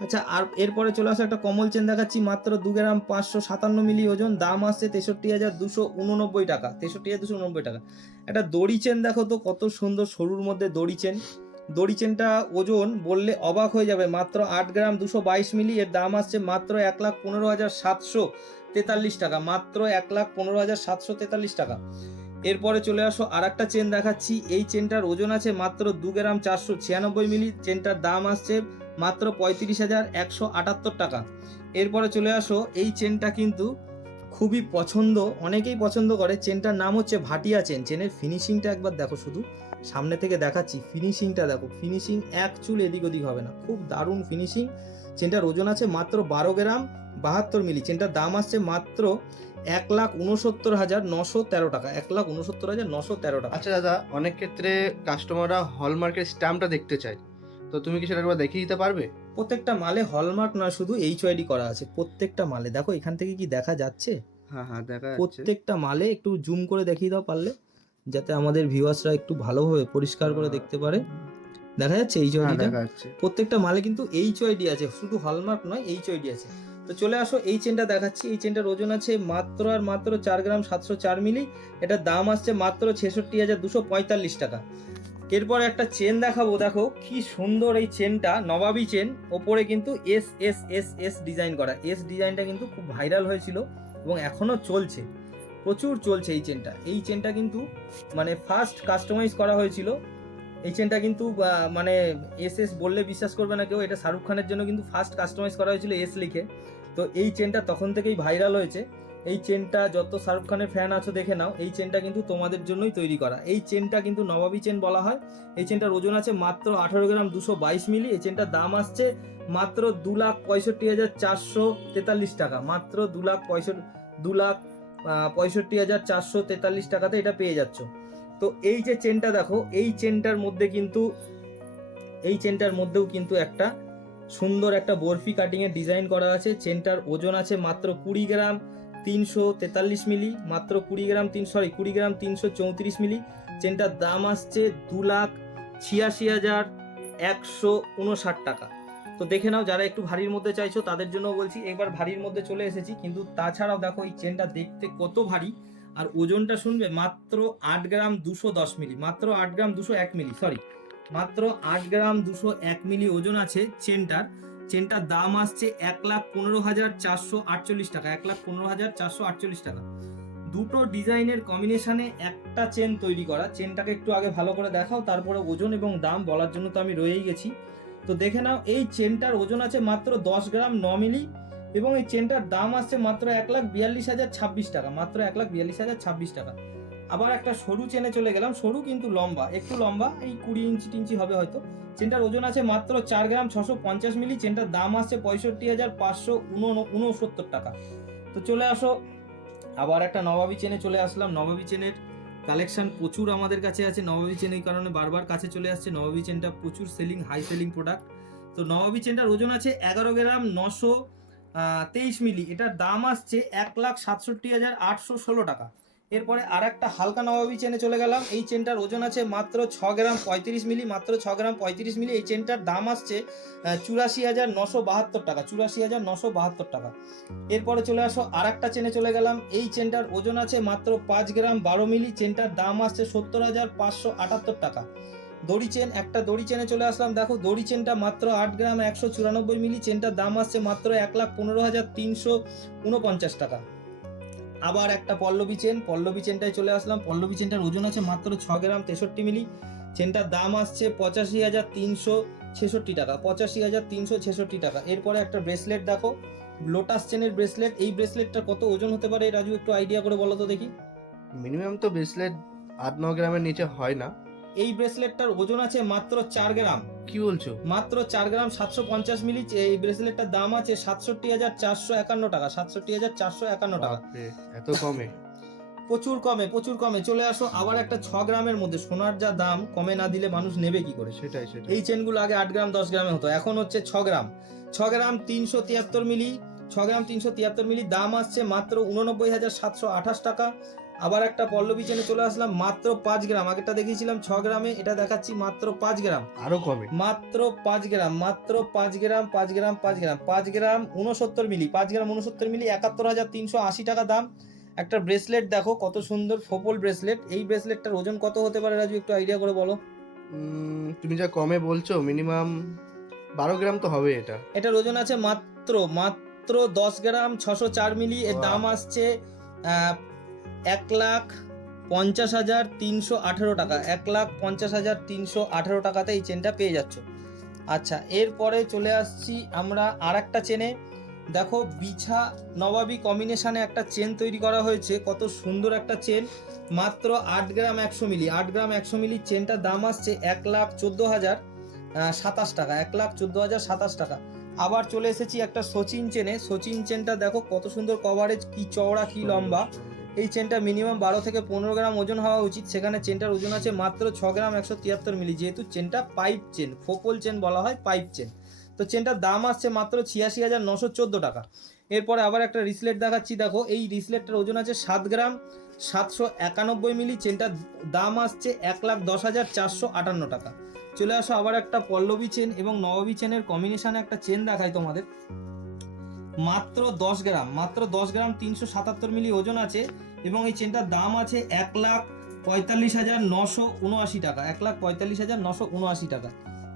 আচ্ছা, আর এরপরে চলে আসে একটা কমল চেন দেখাচ্ছি, মাত্র 2 গ্রাম 557 মিলি ওজন। দাম আসছে 63,289 টাকা। 63,289 টাকা। একটা দড়ি চেন দেখো তো কত সুন্দর, সরুর মধ্যে দড়ি চেন। দড়ি চেনটা ওজন বললে অবাক হয়ে যাবে, মাত্র 8 গ্রাম 222 মিলি। এর দাম আসছে মাত্র 1,15,743 টাকা। মাত্র 1,15,743 টাকা। এরপরে চলে আসো আর একটা চেন দেখাচ্ছি। এই চেনটার ওজন আছে মাত্র 2 গ্রাম 496 মিলি। চেনটার দাম আসছে মাত্র 35,178 টাকা। এরপরে চলে আসো, এই চেনটা কিন্তু খুবই পছন্দ, অনেকেই পছন্দ করে। চেনটার নাম হচ্ছে ভাটিয়া চেন। চেনের ফিনিশিংটা একবার দেখো, শুধু সামনে থেকে দেখাচ্ছি, ফিনিশিংটা দেখো। ফিনিশিং এক চুল এদিক ওদিক হবে না, খুব দারুণ ফিনিশিং। চেনটার ওজন আছে মাত্র 12 গ্রাম 72 মিলি। চেনটার দাম আসছে মাত্র 1,69,913 টাকা। 1,69,913 টাকা। আচ্ছা দাদা, অনেক ক্ষেত্রে কাস্টমাররা হলমার্কের স্ট্যাম্পটা দেখতে চায়, তো তুমি কি সেটা একবার দেখিয়ে দিতে পারবে? প্রত্যেকটা মালে হলমার্ক নয়, শুধু HYD করা আছে প্রত্যেকটা মালে। দেখো এখান থেকে কি দেখা যাচ্ছে? হ্যাঁ হ্যাঁ দেখা যাচ্ছে। প্রত্যেকটা মালে একটু জুম করে দেখিয়ে দাও পারলে, যাতে আমাদের ভিউয়ার্সরা একটু ভালোভাবে পরিষ্কার করে দেখতে পারে। দেখা যাচ্ছে হ্যাঁ HYD টা? দেখা যাচ্ছে। প্রত্যেকটা মালে কিন্তু HYD আছে, শুধু হলমার্ক নয়, HYD আছে। তো চলে আসো, এই চেনটা দেখাচ্ছি। এই চেনটার ওজন আছে মাত্র আর মাত্র 4 গ্রাম 704 মিলি। এটার দাম আসছে মাত্র 66,245 টাকা। এরপরে একটা চেন দেখাবো, দেখো কি সুন্দর এই চেনটা, নবাবী চেন। ওপরে কিন্তু এস ডিজাইন করা। এস ডিজাইনটা কিন্তু খুব ভাইরাল হয়েছিল এবং এখনো চলছে, প্রচুর চলছে এই চেনটা। এই চেনটা কিন্তু মানে ফার্স্ট কাস্টমাইজ করা হয়েছিল। এই চেনটা কিন্তু মানে এস বললে বিশ্বাস করবে না কেউ, এটা শাহরুখ খানের জন্য কিন্তু ফার্স্ট কাস্টমাইজ করা হয়েছিল এস লিখে। তো এই চেনটা তখন থেকেই ভাইরাল হয়েছে। এই চেনটা যত শাহরুখ খানের ফ্যান আছো দেখে নাও, এই চেনটা কিন্তু তোমাদের জন্যই তৈরি করা। এই চেনটা কিন্তু নবাবী চেন বলা হয়। এই চেনটার ওজন আছে মাত্র 18 গ্রাম 222 মিলি। এই চেনটার দাম আসছে মাত্র 2,65,443 টাকা। মাত্র 2,65,443 টাকাতে এটা পেয়ে যাচ্ছ। তো এই যে চেনটা দেখো, এই চেনটার মধ্যেও কিন্তু একটা সুন্দর একটা বরফি কাটিং এর ডিজাইন করা আছে। চেনটার ওজন আছে মাত্র 20 গ্রাম 343 মিলি। মাত্র 20 গ্রাম 334 মিলি। চেনটার দাম আসছে 2,86,159 টাকা। তো দেখে নাও, যারা একটু ভারীর মধ্যে চাইছো তাদের জন্য বলছি। একবার ভারীর মধ্যে চলে এসেছি, কিন্তু তাছাড়াও দেখো এই চেনটা দেখতে কত ভারী, আর ওজনটা শুনবে মাত্র 8 গ্রাম 210 মিলি। মাত্র 8 গ্রাম 201 মিলি, সরি, মাত্র 8 গ্রাম 201 মিলি ওজন আছে চেনটার দাম আসছে 1,15,448 টাকা। 1,15,448 টাকা। দুটো ডিজাইনের কম্বিনেশনে একটা চেন তৈরি করা। চেনটাকে একটু আগে ভালো করে দেখাও, তারপরে ওজন এবং দাম বলার জন্য তো আমি রয়েই গেছি। তো দেখে নাও, এই চেনটার ওজন আছে মাত্র 10 গ্রাম 9 মিলি এবং এই চেনটার দাম আসছে মাত্র 1,42,026 টাকা। মাত্র 1,42,026 টাকা। আবার একটা সরু চেনে চলে গেলাম। সরু কিন্তু লম্বা, একটু লম্বা, এই 20 ইঞ্চি টিঞ্চি হবে হয়তো। চেনটার ওজন আছে মাত্র 4 গ্রাম 650 মিলি। চেনটার দাম আসছে 65,569 টাকা। তো চলে আসো, আবার একটা নবাবী চেনে চলে আসলাম। নবাবী চেনের কালেকশন প্রচুর আমাদের কাছে আছে। নবাবী চেন এই কারণে বারবার কাছে চলে আসছে, নবাবী চেনটা প্রচুর সেলিং, হাই সেলিং প্রোডাক্ট। তো নবাবী চেনটার ওজন আছে 11 গ্রাম 923 মিলি। এটার দাম আসছে 1,67,816 টাকা। এরপরে আর একটা হালকা নবাবী চেনে চলে গেলাম। এই চেনটার ওজন আছে মাত্র 6 গ্রাম 35 মিলি। মাত্র 6 গ্রাম 35 মিলি। এই চেনটার দাম আসছে 84,972 টাকা। 84,972 টাকা। এরপরে চলে আসো, আর একটা চেনে চলে গেলাম। এই চেনটার ওজন আছে মাত্র 5 গ্রাম 12 মিলি। চেনটার দাম আসছে 70,578 টাকা। দড়ি চেন, একটা দড়ি চেনে চলে আসলাম। দেখো দড়ি চেনটা মাত্র 8 গ্রাম 194 মিলি। চেনটার দাম আসছে মাত্র 1,15,349 টাকা। আবার একটা পল্লবী চেনটায় চলে আসলাম। পল্লবী চেনটার ওজন আছে মাত্র 6 গ্রাম 63 মিলি। চেনটার দাম আসছে 85,366 টাকা। 85,366 টাকা। এরপরে একটা ব্রেসলেট দেখো, লোটাস চেনের ব্রেসলেট। এই ব্রেসলেটটা কত ওজন হতে পারে রাজু, একটু আইডিয়া করে বলো তো দেখি। মিনিমাম তো ব্রেসলেট 8-9 গ্রামের নিচে হয় না। এই ব্রেসলেটটার ওজন আছে মাত্র 4 গ্রাম। কি বলছো? মাত্র 4 গ্রাম 750 মিলি। এই ব্রেসলেটটার দাম আছে 67,451 টাকা। 67,451 টাকা। বাপরে, এত কমে? প্রচুর কমে। চলে আসো, আবার একটা 6 গ্রামের মধ্যে। সোনার যা দাম, কমে না দিলে মানুষ নেবে কি করে? সেটাই। এই চেনগুলো আগে 8 গ্রাম 10 গ্রামে হতো, এখন হচ্ছে 6 গ্রাম। 6 গ্রাম 373 মিলি। 6 গ্রাম 373 মিলি। দাম আসছে মাত্র 89,728 টাকা। আবার একটা পল্লবী চেনে চলে আসলাম। মাত্র 5 গ্রাম, আগেরটা দেখিয়েছিলাম 6 গ্রামে, এটা দেখাচ্ছি মাত্র 5 গ্রাম। আরো কমে? মাত্র 5 গ্রাম 5 গ্রাম 5 গ্রাম 69 মিলি। 5 গ্রাম 69 মিলি, 71,380 টাকা দাম। একটা ব্রেসলেট দেখো কত সুন্দর, ফোপল ব্রেসলেট। এই ব্রেসলেটটার ওজন কত হতে পারে রাজু, একটু আইডিয়া করে বলো। তুমি যা কমে বলছো, মিনিমাম 12 গ্রাম তো হবে এটা। এটার ওজন আছে মাত্র 10 গ্রাম 604 মিলি। এর দাম আসছে 1,50,318 টাকা। 1,50,318 টাকাতে এই চেনটা পেয়ে যাচ্ছ। আচ্ছা, এরপরে চলে আসছি আমরা আর একটা চেনে। দেখো বিছা নবাবী কম্বিনেশনে একটা চেন তৈরি করা হয়েছে, কত সুন্দর একটা চেন। মাত্র 8 গ্রাম 100 মিলি। 8 গ্রাম 100 মিলি চেনটার দাম আসছে 1,14,027 টাকা। 1,14,027 টাকা। আবার চলে এসেছি একটা সচিন চেনে। সচিন চেনটা দেখো কত সুন্দর কভারেজ, কি চওড়া কি লম্বা। এই চেনটা মিনিমাম 12 থেকে 15 গ্রাম ওজন হওয়া উচিত, সেখানে চেনটার ওজন আছে মাত্র 6 গ্রাম 173 মিলি। যেহেতু চেনটা পাইপ চেন, ফোকল চেন বলা হয়, পাইপ চেন। তো চেনটার দাম আসছে মাত্র 86,914 টাকা। এরপরে আবার একটা রিসলেট দেখাচ্ছি, দেখো এই রিসলেটটার ওজন আছে 7 গ্রাম 791 মিলি, চেনটার দাম আসছে 1,10,458 টাকা। চলে আসো আবার একটা পল্লবী চেন এবং নবাবী চেনের কম্বিনেশনে একটা চেন দেখাই তোমাদের, মাত্র 10 গ্রাম 377 মিলি ওজন আছে এবং এই চেনটার দাম আছে 1,45,979 টাকা, 1,45,979 টাকা।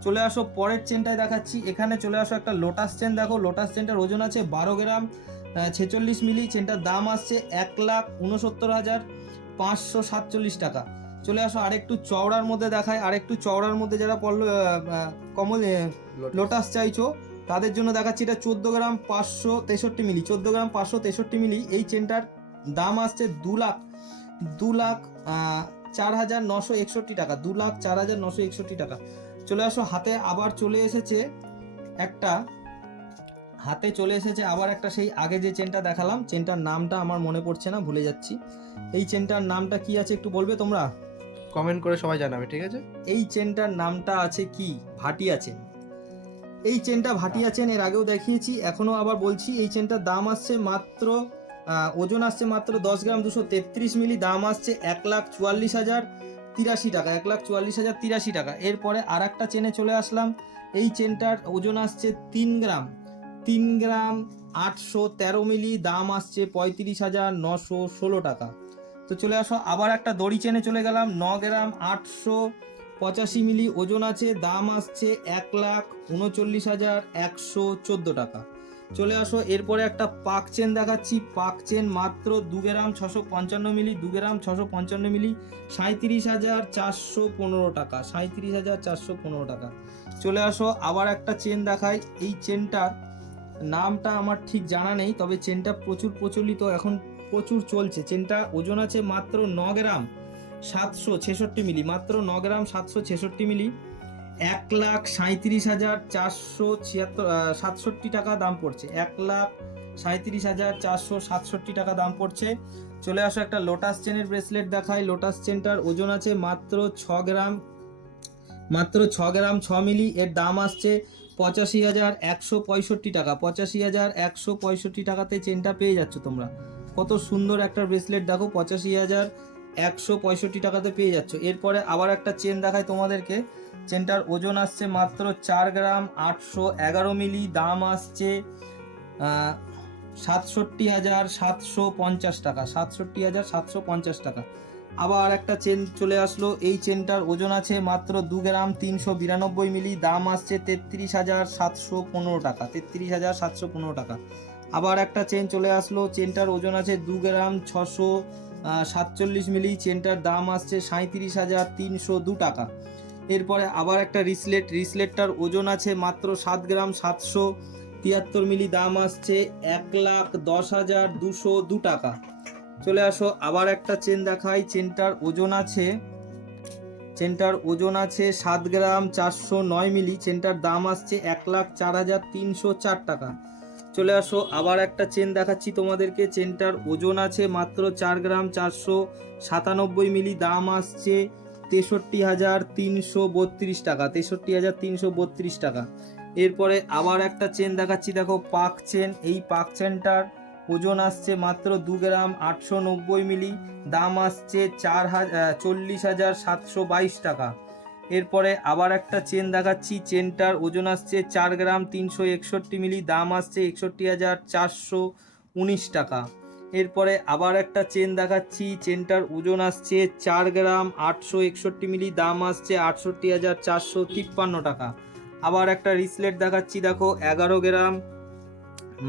চলে আসো পরের চেনটায় দেখাচ্ছি, এখানে চলে আসো একটা লোটাস চেন, দেখো লোটাস চেনটার ওজন আছে 12 গ্রাম 46 মিলি, চেনটার দাম আসছে 1,69,547 টাকা। চলে আসো আরেকটু চওড়ার মধ্যে দেখায়, আরেকটু চওড়ার মধ্যে যারা কমল লোটাস চাইছো তাদের জন্য দেখাচ্ছি, এটা 14 গ্রাম 563 মিলি, 14 গ্রাম 563 মিলি। এই চেনটার দাম আসছে 2,04,961 টাকা, 2,04,961 টাকা। চলে আসো হাতে আবার চলে এসেছে আবার একটা সেই আগে যে চেনটা দেখালাম, চেনটার নামটা আমার মনে পড়ছে না, ভুলে যাচ্ছি। এই চেনটার নামটা কি আছে একটু বলবে তোমরা? কমেন্ট করে সবাই জানাবে, ঠিক আছে? এই চেনটার নামটা আছে কি? ভাটিয়া চেন। এই চেনটা ভাটিয়া চেন, এর আগেও দেখিয়েছি, এখনো আবার বলছি। এই চেনটার দাম আসছে মাত্র ওজন আসছে মাত্র 10 গ্রাম 233 মিলি, দাম আসছে 1,44,083 টাকা, 1,44,083 টাকা। এরপরে আর একটা চেনে চলে আসলাম, এই চেনটার ওজন আসছে 3 গ্রাম 813 মিলি, দাম আসছে 35,916 টাকা। তো চলে আসো আবার একটা দড়ি চেনে চলে গেলাম, 9 গ্রাম 885 মিলি ওজন আছে, দাম আসছে 1,39,114 টাকা। চলে আসো এরপরে একটা পাক চেন দেখাচ্ছি, পাক চেন মাত্র 2 গ্রাম 655 মিলি, 2 গ্রাম 655 মিলি, 37,415 টাকা, 37,415 টাকা। চলে আসো আবার একটা চেন দেখাই, এই চেনটার নামটা আমার ঠিক জানা নেই, তবে চেনটা প্রচুর প্রচলিত, এখন প্রচুর চলছে। চেনটা ওজন আছে মাত্র 9 গ্রাম 766 মিলি, মাত্র 9 গ্রাম 766 মিলি, 1,37,467 টাকা দাম পড়ছে, 1,37,467 টাকা দাম পড়ছে। চলে আসো একটা লোটাস চেনের ব্রেসলেট দেখাই, লোটাস চেনটার ওজন আছে মাত্র 6 গ্রাম 6 মিলি, এর দাম আসছে 85,165 টাকা, 85,165 টাকাতে চেনটা পেয়ে যাচ্ছ তোমরা। কত সুন্দর একটা ব্রেসলেট দেখো, 85,165 টাকাতে পেয়ে যাচ্ছ। এরপরে আবার একটা চেন দেখাই তোমাদেরকে, চেনটার ওজন আসছে মাত্র 4 গ্রাম 811 মিলি, দাম আসছে 67,750 টাকা, 67,750 টাকা। আবার একটা চেন চলে আসলো, এই চেনটার ওজন আছে মাত্র 2 গ্রাম 392 মিলি, দাম আসছে 33,715 টাকা, 33,715 টাকা। আবার একটা চেন চলে আসলো, চেনটার ওজন আছে 2 গ্রাম 647 মিলি, চেনটার দাম আসছে 37,302 টাকা। এরপরে আবার একটা রিসলেটটার ওজন আছে মাত্র 7 গ্রাম 773 মিলি, দাম আসছে 1,10,202 টাকা। চলে আসো আবার একটা চেন দেখাই, চেনটার ওজন আছে 7 গ্রাম 409 মিলি, চেনটার দাম আসছে 1,04,304 টাকা। চলে আসো আবার একটা চেন দেখাচ্ছি তোমাদেরকে, চেনটার ওজন আছে মাত্র 4 গ্রাম 497 মিলি, দাম আসছে 63,332 টাকা, 63,332 টাকা। এরপরে আবার একটা চেন দেখাচ্ছি, দেখো পাক চেন, এই পাক চেনটার ওজন আসছে মাত্র 2 গ্রাম 890 মিলি, দাম আসছে 40,722 টাকা। এরপরে আবার একটা চেন দেখাচ্ছি, চেনটার ওজন আসছে 4 গ্রাম 361 মিলি, দাম আসছে 61,419 টাকা। এরপরে আবার একটা চেন দেখাচ্ছি, চেনটার ওজন আসছে 4 গ্রাম 861 মিলি, দাম আসছে 68,453 টাকা। আবার একটা রিসলেট দেখাচ্ছি, দেখো 11 গ্রাম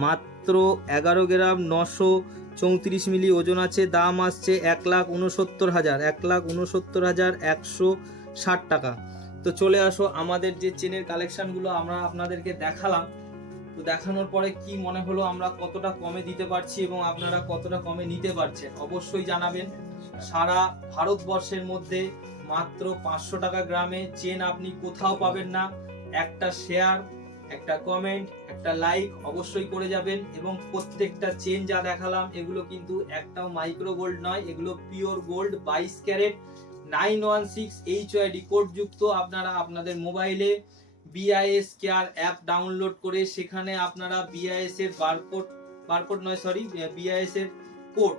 934 মিলি ওজন আছে, দাম আসছে 1,69,160 টাকা। তো চলে আসো আমাদের যে চেনের কালেকশনগুলো আমরা আপনাদেরকে দেখালাম, তো দেখানোর পরে কি মনে হলো, আমরা কতটা কমে দিতে পারছি এবং আপনারা কতটা কমে নিতে পারছেন অবশ্যই জানাবেন। সারা ভারতবর্ষের মধ্যে মাত্র 500 টাকা গ্রামে চেন আপনি কোথাও পাবেন না। একটা শেয়ার, একটা কমেন্ট, একটা লাইক অবশ্যই করে যাবেন এবং প্রত্যেকটা চেন যা দেখালাম এগুলো কিন্তু একটাও মাইক্রো গোল্ড নয়, এগুলো pure gold 22 carat 916 HYD code যুক্ত। আপনারা আপনাদের মোবাইলে বিআইএস কেয়ার অ্যাপ ডাউনলোড করে সেখানে আপনারা বিআইএস এর বিআইএস এর কোড,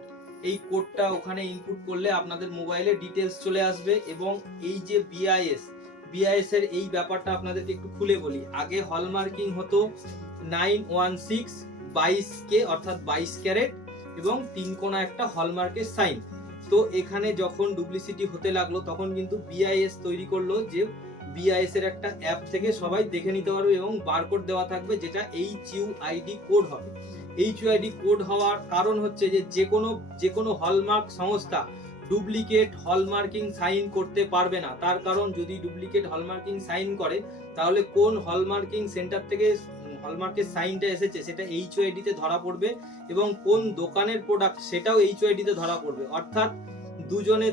এই কোডটা ওখানে ইনপুট করলে আপনাদের মোবাইলে ডিটেলস চলে আসবে। এবং এই যে বিআইএস এর এই ব্যাপারটা আপনাদেরকে একটু খুলে বলি। আগে হলমার্কিং হতো 916 22K অর্থাৎ 22 ক্যারেট এবং 3 কোণা একটা হলমার্কের সাইন। তো এখানে যখন ডুপ্লিসিটি হতে লাগলো তখন কিন্তু বিআইএস তৈরি করলো যে বিআইএস এর একটা অ্যাপ থেকে সবাই দেখে নিতে পারবে এবং বারকোড দেওয়া থাকবে, যেটা HUID কোড হবে। HUID কোড হওয়ার কারণ হচ্ছে যে যে কোনো হলমার্ক সংস্থা ডুপ্লিকেট হলমার্কিং সাইন করতে পারবে না। তার কারণ যদি ডুপ্লিকেট হলমার্কিং সাইন করে তাহলে কোন হলমার্কিং সেন্টার থেকে হলমার্কের সাইনটা এসেছে সেটা HUID তে ধরা পড়বে এবং কোন দোকানের প্রোডাক্ট সেটাও HUID তে ধরা পড়বে। অর্থাৎ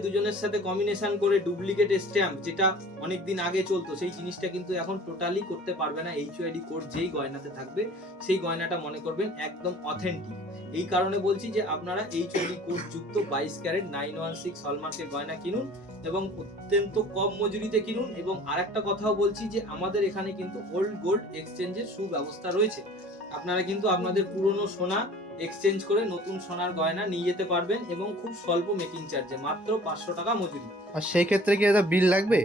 দুজনের সাথে কম্বিনেশন করে ডুপ্লিকেট স্ট্যাম্প যেটা অনেকদিন আগে চলতো সেই জিনিসটা কিন্তু এখন টোটালি করতে পারবে না। HUID কোড যেই গয়নাতে থাকবে সেই গয়নাটা মনে করবেন একদম অথেন্টিক। এই কারণে বলছি যে আপনারা HUID কোড যুক্ত 22 ক্যারেট 916 হলমার্কের গয়না কিনুন এবং অত্যন্ত কম মজুরিতে কিনুন। এবং আরেকটা কথাও বলছি যে আমাদের এখানে কিন্তু ওল্ড গোল্ড এক্সচেঞ্জের সুব্যবস্থা রয়েছে। আপনারা কিন্তু আপনাদের পুরনো সোনা এক্সচেঞ্জ করে নতুন সোনার গয়না নিয়ে যেতে পারবেন এবং খুব স্বল্প মেকিং চার্জে, মাত্র 500 টাকা মজুরি। আর সেই ক্ষেত্রে কি একটা বিল লাগবে?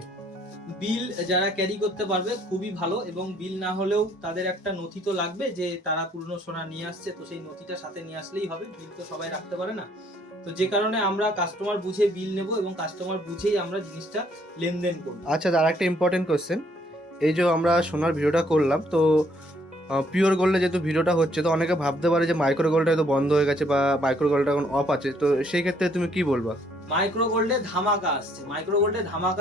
বিল যারা ক্যারি করতে পারবে খুবই ভালো, এবং বিল না হলেও তাদের একটা নথি তো লাগবে যে তারা পুরনো সোনা নিয়ে আসছে, তো সেই নথিটা সাথে নিয়ে আসলেই হবে। বিল তো সবাই রাখতে পারে না, তো যে কারণে আমরা কাস্টমার বুঝে বিল নেব এবং কাস্টমার বুঝেই আমরা জিনিসটা লেনদেন করব। আচ্ছা, তার একটা ইম্পর্টেন্ট কোশ্চেন, এই যে আমরা সোনার ভিডিওটা করলাম, তো পিওর গোল্ডে যেহেতু ভিডিওটা হচ্ছে, তো অনেকে ভাবতে পারে যে মাইক্রো গোল্ডটা হয়তো বন্ধ হয়ে গেছে বা মাইক্রো গোল্ডটা এখন অফ আছে, তো সেই ক্ষেত্রে তুমি কি বলবা? মাইক্রো গোল্ডে ধামাকা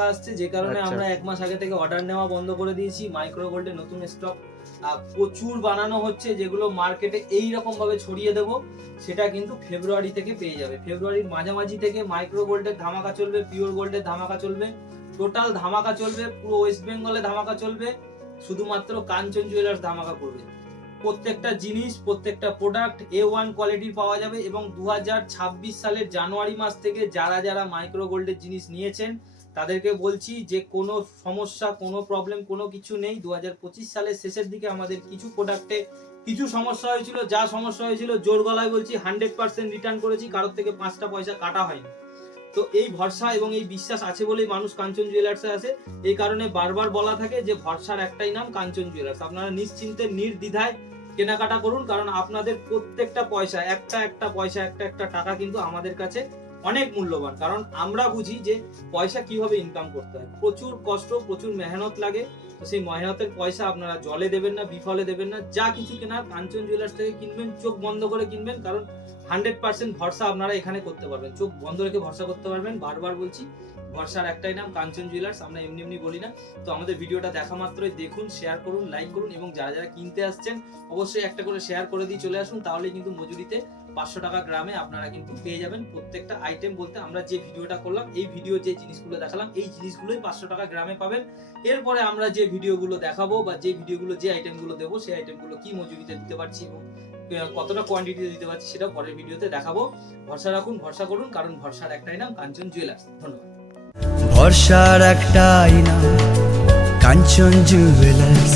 আসছে, যে কারণে আচ্ছা। আমরা 1 মাস আগে থেকে অর্ডার নেওয়া বন্ধ করে দিয়েছি। মাইক্রো গোল্ডে নতুন স্টক প্রচুর বানানো হচ্ছে, যেগুলো মার্কেটে এই রকম ভাবে ছড়িয়ে দেব, সেটা কিন্তু ফেব্রুয়ারি থেকে পেয়ে যাবে। ফেব্রুয়ারির মাঝামাঝি থেকে মাইক্রো গোল্ডের ধামাকা চলবে, পিওর গোল্ডের ধামাকা চলবে, টোটাল ধামাকা চলবে, পুরো ওয়েস্ট বেঙ্গলে ধামাকা চলবে। শুধুমাত্র কাঞ্চন জুয়েলার্স ধামাকা করবে। প্রত্যেকটা জিনিস, প্রত্যেকটা প্রোডাক্ট A1 কোয়ালিটির পাওয়া যাবে। এবং 2026 সালের জানুয়ারি মাস থেকে যারা মাইক্রো গোল্ডের জিনিস নিয়েছেন তাদেরকে বলছি যে কোনো সমস্যা, কোনো প্রবলেম, কোনো কিছু নেই। 2025 সালের শেষের দিকে আমাদের কিছু প্রোডাক্টে কিছু সমস্যা হয়েছিল, যা সমস্যা হয়েছিল জোর গলায় বলছি 100% রিটার্ন করেছি, কারোর থেকে 5টা পয়সা কাটা হয়নি। তো এই ভরসা এবং এই বিশ্বাস আছে বলেই মানুষ কাঞ্চন জুয়েলার্সে আসে। এই কারণে বারবার বলা থাকে যে ভরসার একটাই নাম কাঞ্চন জুয়েলার্স। আপনারা নিশ্চিন্তে নির্দ্বিধায় কেনাকাটা করুন, কারণ আপনাদের প্রত্যেকটা পয়সা, একটা পয়সা, একটা টাকা কিন্তু আমাদের কাছে অনেক মূল্যবান। কারণ আমরা বুঝি যে পয়সা কিভাবে ইনকাম করতে হয়। প্রচুর কষ্ট, প্রচুর মেহনত লাগে। তো সেই মেহনতের পয়সা আপনারা জলে দেবেন না, বিফলে দেবেন না। যা কিছু কেনার কাঞ্চন জুয়েলার্স থেকে কিনবেন, চোখ বন্ধ করে কিনবেন, কারণ 100% ভরসা আপনারা এখানে করতে পারবেন। চোখ বন্ধ রেখে ভরসা করতে পারবেন। বারবার বলছি, ভরসার একটাই নাম কাঞ্চন জুয়েলার্স। আমরা এমনি বলি না। তো আমাদের ভিডিওটা দেখা মাত্রই দেখুন, শেয়ার করুন, লাইক করুন, এবং যারা কিনতে আসছেন অবশ্যই একটা করে শেয়ার করে দিয়ে চলে আসুন। তাহলে কিন্তু মজুরিতে 500 টাকা গ্রামে আপনারা কিন্তু পেয়ে যাবেন প্রত্যেকটা আইটেম। বলতে আমরা যে ভিডিওটা করলাম, এই ভিডিও যে জিনিসগুলো দেখালাম, এই জিনিসগুলোই 500 টাকা গ্রামে পাবেন। এরপরে আমরা যে ভিডিওগুলো দেখাবো বা যে ভিডিওগুলো, যে আইটেমগুলো দেবো, সেই আইটেমগুলো কি মজুরিতে দিতে পারছি এবং কতটা কোয়ান্টিটিতে দিতে পারছি সেটা পরের ভিডিওতে দেখাবো। ভরসা রাখুন, ভরসা করুন, কারণ ভরসার একটাই নাম কাঞ্চন জুয়েলার্স। ধন্যবাদ। ভরসার একটাই নাম কাঞ্চন জুয়েলার্স।